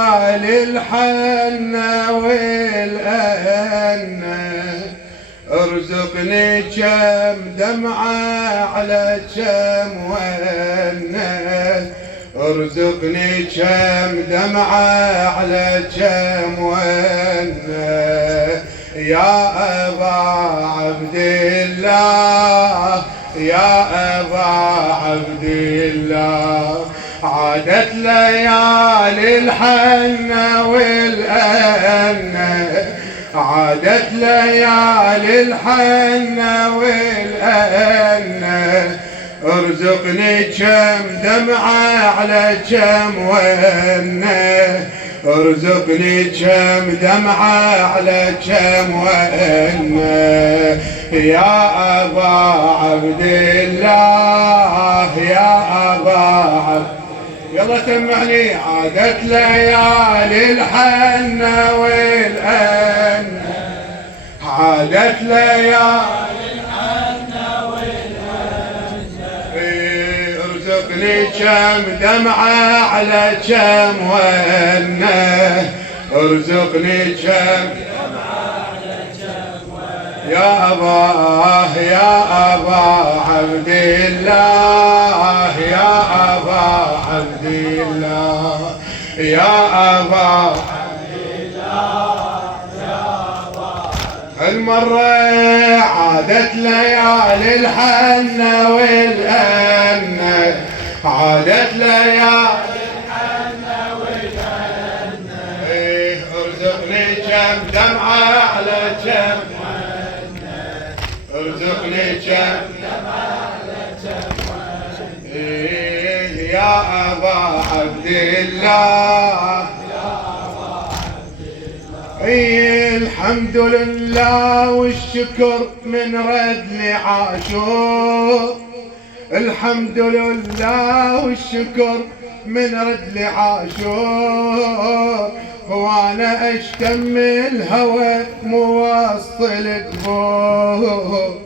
للحنة والأنة ارزقني كم دمعة على كم ونة، ارزقني كم دمعة على كم ونة يا أبا عبد الله، يا أبا عبد الله. عادت ليالي الحنة والأنة، عادت ليالي الحنة والأنة ارزقني كم دمعة على كم ونة، ارزقني كم دمعة على كم ونة يا أبا عبد الله، يا أبا عبد. يلا سمعني. عادت ليالي الحنة والأنة، عادت ليالي الحنة والأنة ارزقني كم دمعة على كم ونة، ارزقني كم دمعة على كم ونة يا أبا، يا أبا عبد الله، يا أبا عبد الله، يا أبا عبد الله، يا أبا. هالمرة عادت ليالي الحنة والأنة، عادت ليالي الحنة والأنة ارزقني كم دمعة على كم ونة، ارزقني كم دمعة على كم ونة يا أبا عبد الله، يا أبا عبد الله. الحمد لله والشكر من رد لي عاشور، الحمد لله والشكر من رد لي عاشور. وانا اشتم الهوى موصل قبور،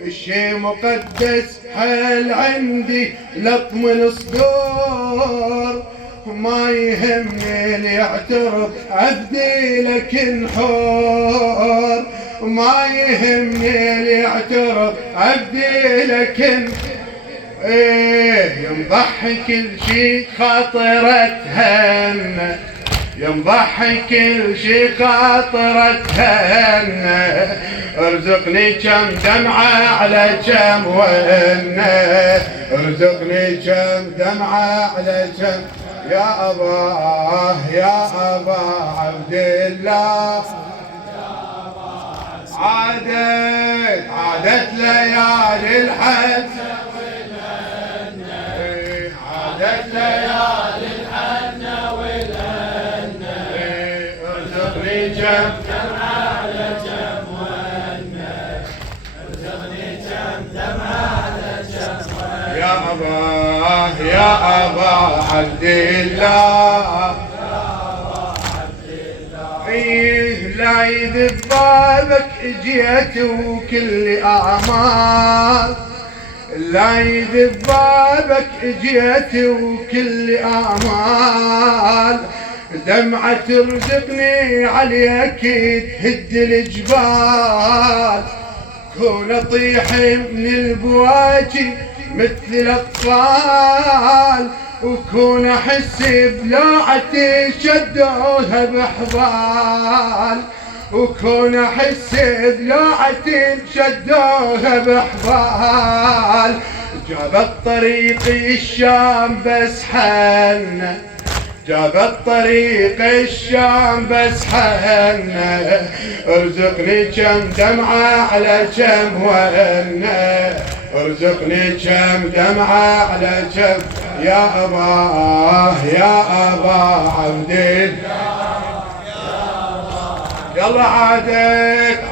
الشي مقدس حل عندي لطم الصدور. ما يهمني اللي يعترف عبدي لكن حور، ما يهمني اللي يعترف عبدي لكن يمضحي كل شي خاطره تهنى، يمضحي كل شي خاطره تهنى ارزقني كم دمعة على كم ونة، ارزقني كم دمعة على كم يا أبا، يا أبا عبد الله. عادت ليالي الحنة والأنة، عادت ليالي الحنة والأنة ارزقني كم دمعة على كم ونة، ارزقني كم دمعة على كم ونة يا أبا، يا أبا عبد الله، لا يذب بابك اجيت وكل اعمال، لا يذب بابك اجيت وكل اعمال. دمعة ترزقني عليك تهد الجبال، كون اطيح من البواجي مثل الاطفال، وكون احس بلوعتي شدوها بحبال، وكون احس بلوعتي شدوها بحبال. جابت طريقي الشام بس حنة، جابت طريق الشام بس حنة ارزقني كم دمعة على كم ونة، ارزقني كم دمعة على كم يا أبا، يا أبا عبد الله. يلا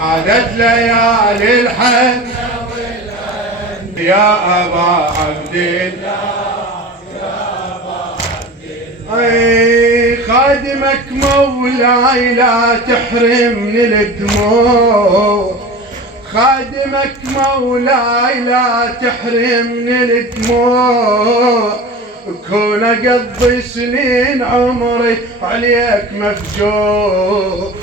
عادت ليالي الحنة والأنة يا أبا عبد الله، يا أبا عبد الله. خادمك مولاي لا تحرمني الدموع، خادمك مولاي لا تحرمني الدموع. كون اقضي سنين عمري عليك مفجوع،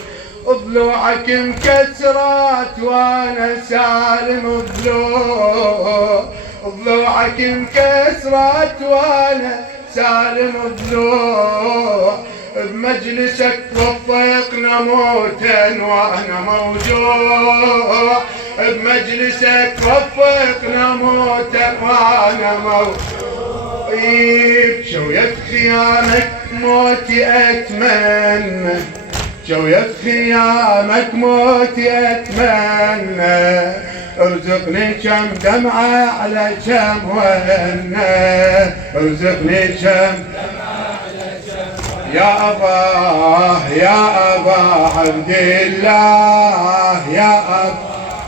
ضلوعك مكسرات وانا سالم ضلوع، ضلوعك مكسرات وانا سالم ضلوع، بمجلسك وفقنا موتا وانا موجوع، بمجلسك وفقنا موتا وانا موجوع، بشوية خيامك موتي اتمنى، شوية خيامك موتي اتمنى، ارزقني كم دمعة على كم وهنة، ارزقني كم دمعة على كم، يا أبا عبد الله يا أبا،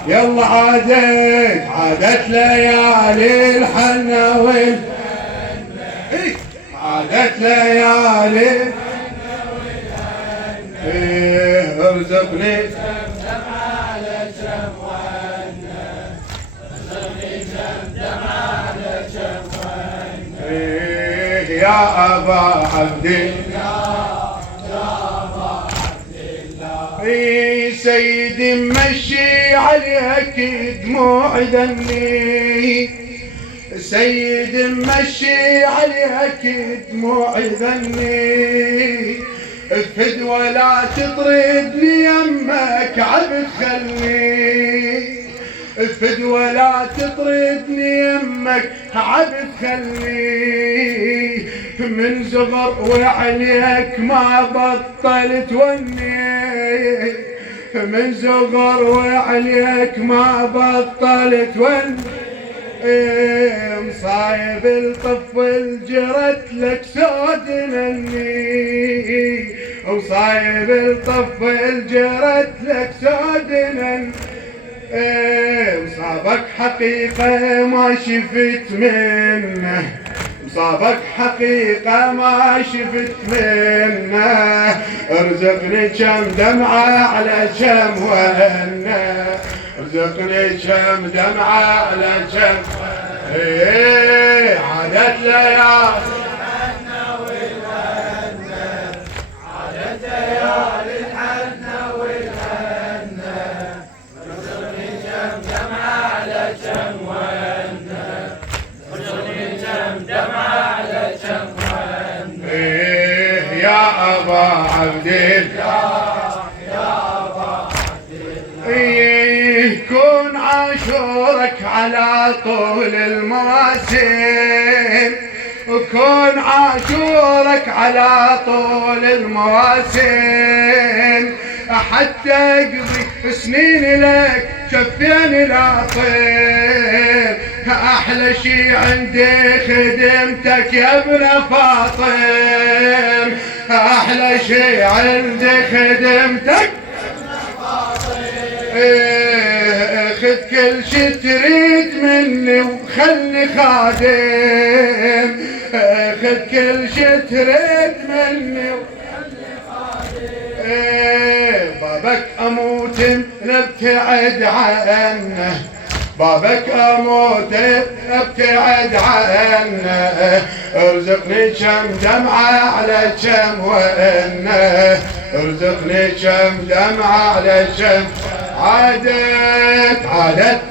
يلا عادت ليالي الحنة عادت ليالي ارزقني كم دمعة على كم وهنة، ارزقني كم دمعة على كم وهنة، يا أبا عبد الله يا أبا عبد الله، سيدي مشي عليك دموع ذني، سيدي مشي عليك دموع ذني، افد ولا تطردني يمك عبد خلني، افد ولا تطردني يمك عبد خلني، من زغر وعليك ما بطلت وني، من زغر وعليك ما بطلت وني، مصايب الطفل جرت لك سود مني، مصايب الطفل جرت لك سود مني، مصابك حقيقة ما شفت منه، مصابك حقيقة ما شفت منه، ارزقني كم دمعة على كم وهنة، ارزقني كم دمعة على كم، عادت ليالي الحنة والهنة، عادت ليالي الحنة والهنة، ارزقني كم دمعة على كم وهنة، ارزقني كم دمعة على كم وهنة، يا أبا عبد الله كون عاشورك على طول المواسم، كون عاشورك على طول المواسم، حتى اقضي سنين لك شفين لا طير، احلى شي عندي خدمتك يا ابن فاطم، احلى شي عندي خدمتك خذ كل شي تريد مني وخلي خادم، خذ كل شي تريد مني وخلي خادم، بابك اموت نبتعد عنه، بابك اموت ابتعد عنه، ارزقني كم دمعة على كم وهنة، ارزقني كم دمعة على كم، عادت